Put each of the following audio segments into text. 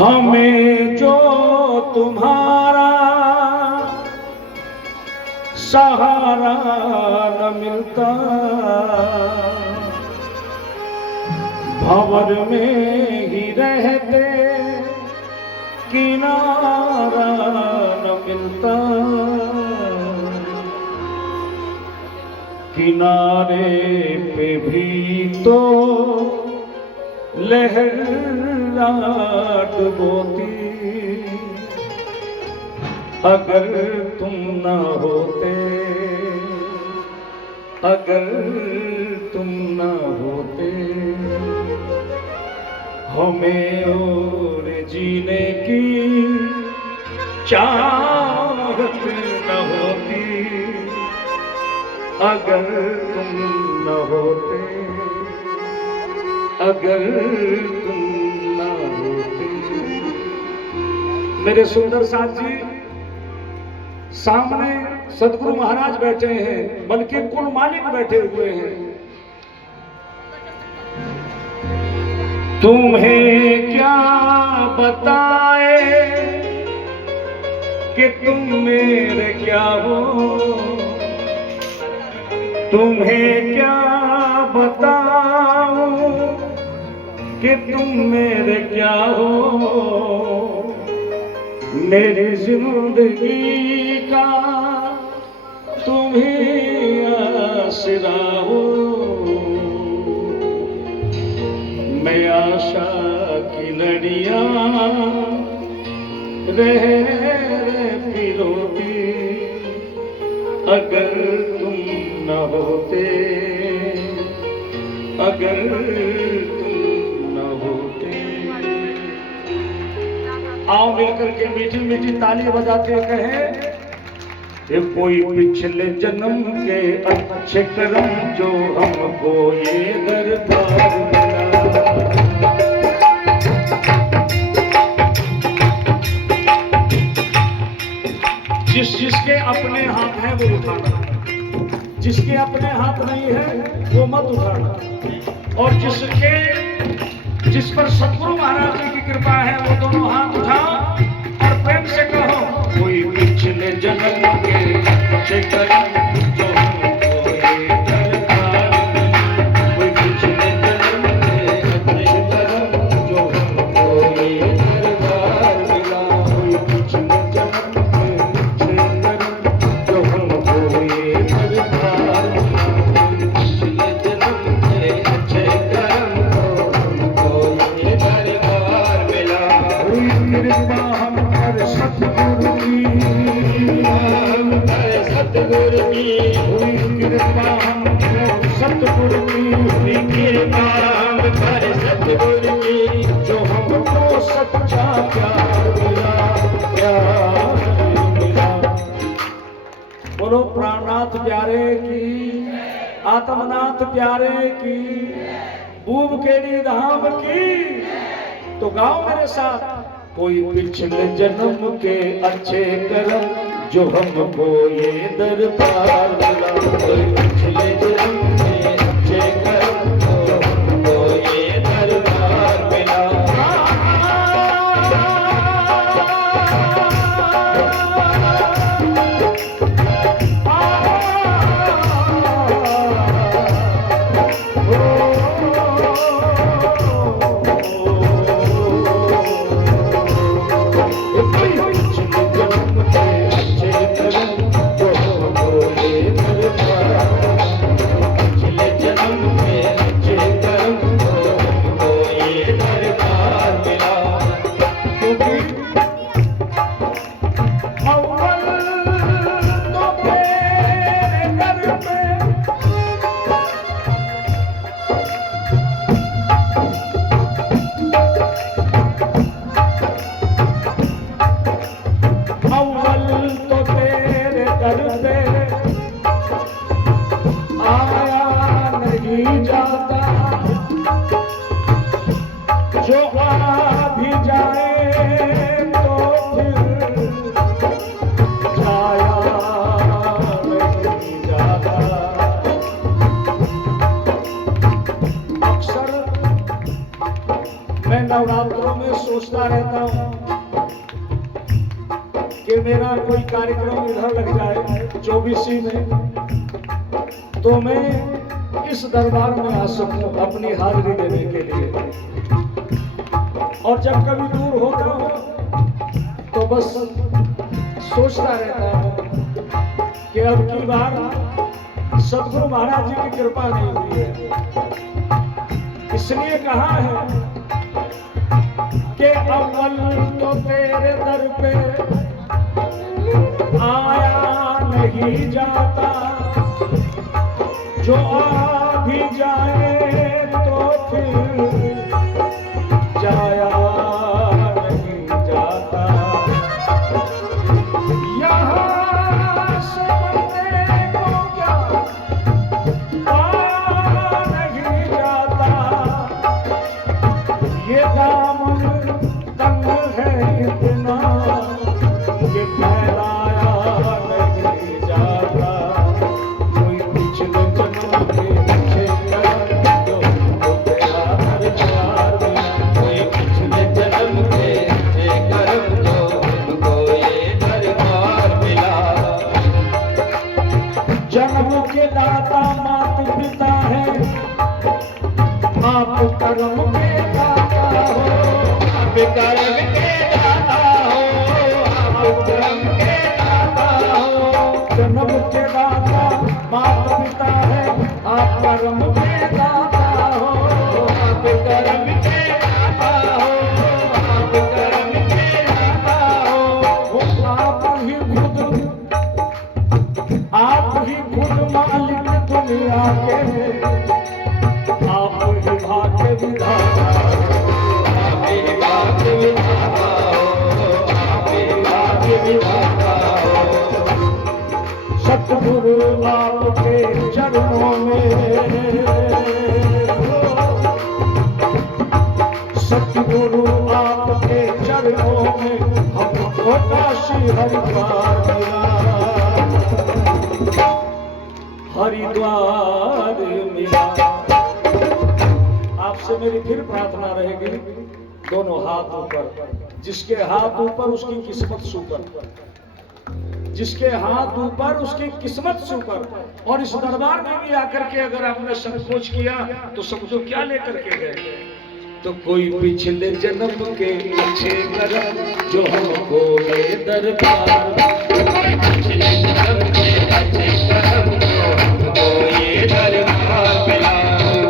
हमें जो तुम्हारा सहारा न मिलता, भंवर में ही रहते किनारा न मिलता। किनारे पे भी तो लहराट बोती, अगर तुम न होते, अगर तुम न होते, हमें और जीने की चाहत न होती, अगर तुम न होते, अगर तुम न होते। मेरे सुंदर साथ जी, सामने सदगुरु महाराज बैठे हैं, बल्कि कुल मालिक बैठे हुए हैं। तुम्हें क्या बताए कि तुम मेरे क्या हो, तुम्हें क्या बताऊं कि तुम मेरे क्या हो। मेरी जिंदगी का तुम ही आसरा हो। मैं आशा की लड़ियां रह फिरोती, अगर तुम न होते, अगर तुम न होते। आओ मिलकर के मीठी मीठी ताली बजाते कहें, ये कोई पिछले जन्म के अच्छे कर्म जो हमको ये दरबार मिला। जिसके अपने हाथ है वो उठाना, जिसके अपने हाथ नहीं है वो मत उठाना, और जिस पर सदगुरु महाराज जी की कृपा है वो दोनों हाथ उठाओ और प्रेम से कहो, कोई पिछले जन्म के अच्छे कर्म जो हमको ये दरबार मिला। कोई पिछले जन्म के अच्छे कर्म जो हमको ये दरबार मिला। कोई पिछले सतगुरु की हुई कृपा हमको, सतगुरु की हुई कृपा हम पर, सतगुरु की जो हमको सच्चा प्यार मिला, प्यार मिला। बोलो प्राणनाथ प्यारे की, आत्मनाथ प्यारे की, बूब केड़ी धाम की। तो गाओ मेरे साथ, कोई पिछले जन्म के अच्छे कर्म जो हमको ये दरबार मिला। कोई पिछले जन्म के अच्छे कर्म जो हमको ये दरबार मिला। सोचता रहता हूँ कि मेरा कोई कार्यक्रम इधर लग जाए 24 में, तो मैं इस दरबार में आ सकूं अपनी हाजिरी देने के लिए। और जब कभी दूर होता हूँ तो बस सोचता रहता हूँ कि अब की बार सदगुरु महाराज जी की कृपा नहीं हुई है। इसलिए कहा है कि अव्वल तो तेरे दर पे आया नहीं जाता, जो आ भी जाए तो फिर जाया नहीं जाता। यहाँ से बंदे को क्या पाया नहीं जाता, ये दामन तंग है इतना कि फैलाया नहीं जाता। कोई पिछले जन्म के पीछे जो हमको तेरा दरबार मिला, कोई पिछले जन्म के कर्म जो हमको ये दरबार मिला। जन्म के दाता मात पिता है, आप कर्म के दाता हो, आप कर्म के दाता हो, आप कर्म के दाता हो। जन्म के दाता मात पिता है, आप कर्म के दाता हो, आप कर्म के दाता हो, आप कर्म के दाता हो। आप ही खुद मालिक दुनिया के, आप ही भाग्य विधाता, आप ही भाग्य विधाता हो, आप ही भाग्य विधाता हो। सतगुरु आपके चरणों में, सतगुरु आपके चरणों में हमको काशी हरिद्वार मिला, हरिद्वार मिला। आपसे मेरी फिर प्रार्थना रहेगी, दोनों हाथ ऊपर, जिसके हाथ ऊपर उसकी किस्मत सुपर, जिसके हाथ ऊपर उसकी किस्मत सुपर। और इस दरबार में भी आकर के अगर आपने संकोच किया तो समझो क्या लेकर के गए, तो कोई पिछले जन्म के अच्छे कर्म जो हमको ये दरबार, पिछले जन्म के अच्छे कर्म जो हमको ये दरबार मिला,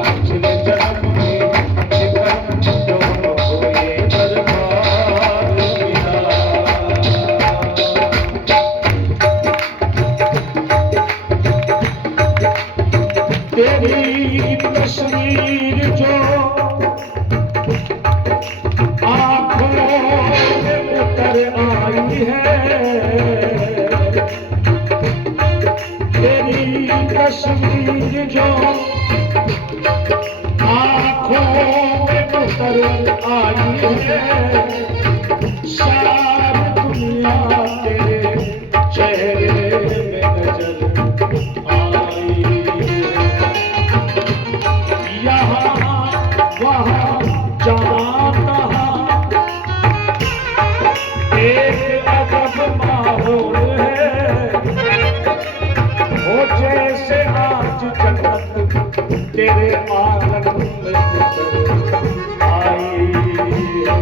पिछले जन्म के अच्छे कर्म जो हमको ये दरबार मिला। तेरी तस्वीर जो आई है, तेरी तस्वीर जो आँखों में उतर आई है, सारी दुनिया तेरे चेहरे में नजर आई है। यहाँ वहाँ जहाँ तहाँ एक अजब माहौल है, वो जैसे आज जन्नत तेरे आंगन में उतर आई है।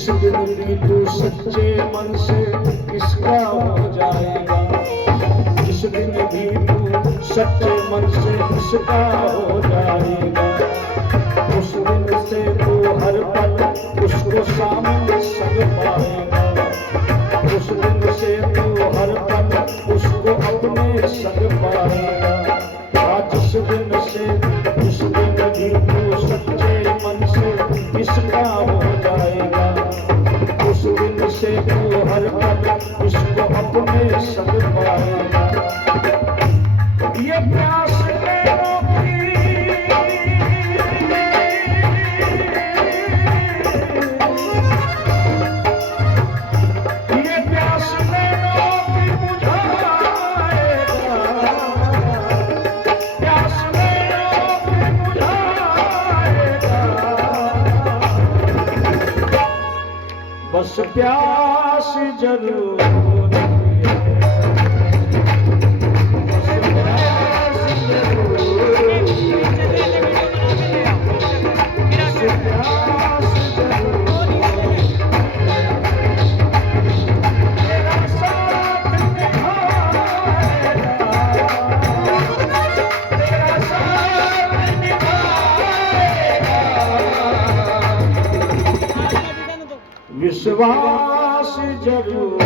जिस दिन भी तू सच्चे मन से किसका हो जाएगा, जिस दिन भी तू सच्चे मन से किसका हो जाएगा, उस दिन से तू हर पल उसको सामने संग पाएगा, उस दिन से तू हर पल उसको अपने संग पाएगा। आज जिस दिन से जिस दिन भी तू सच्चे मन से किसका हो जाएगा, उस दिन से तू हर पल उसको अपने संग पाएगा। ये प्यास नैनों की, ये प्यास नैनों की बुझाएगा, प्यास नैनों की बुझाएगा, बस प्यास जरूर विश्वास जरूर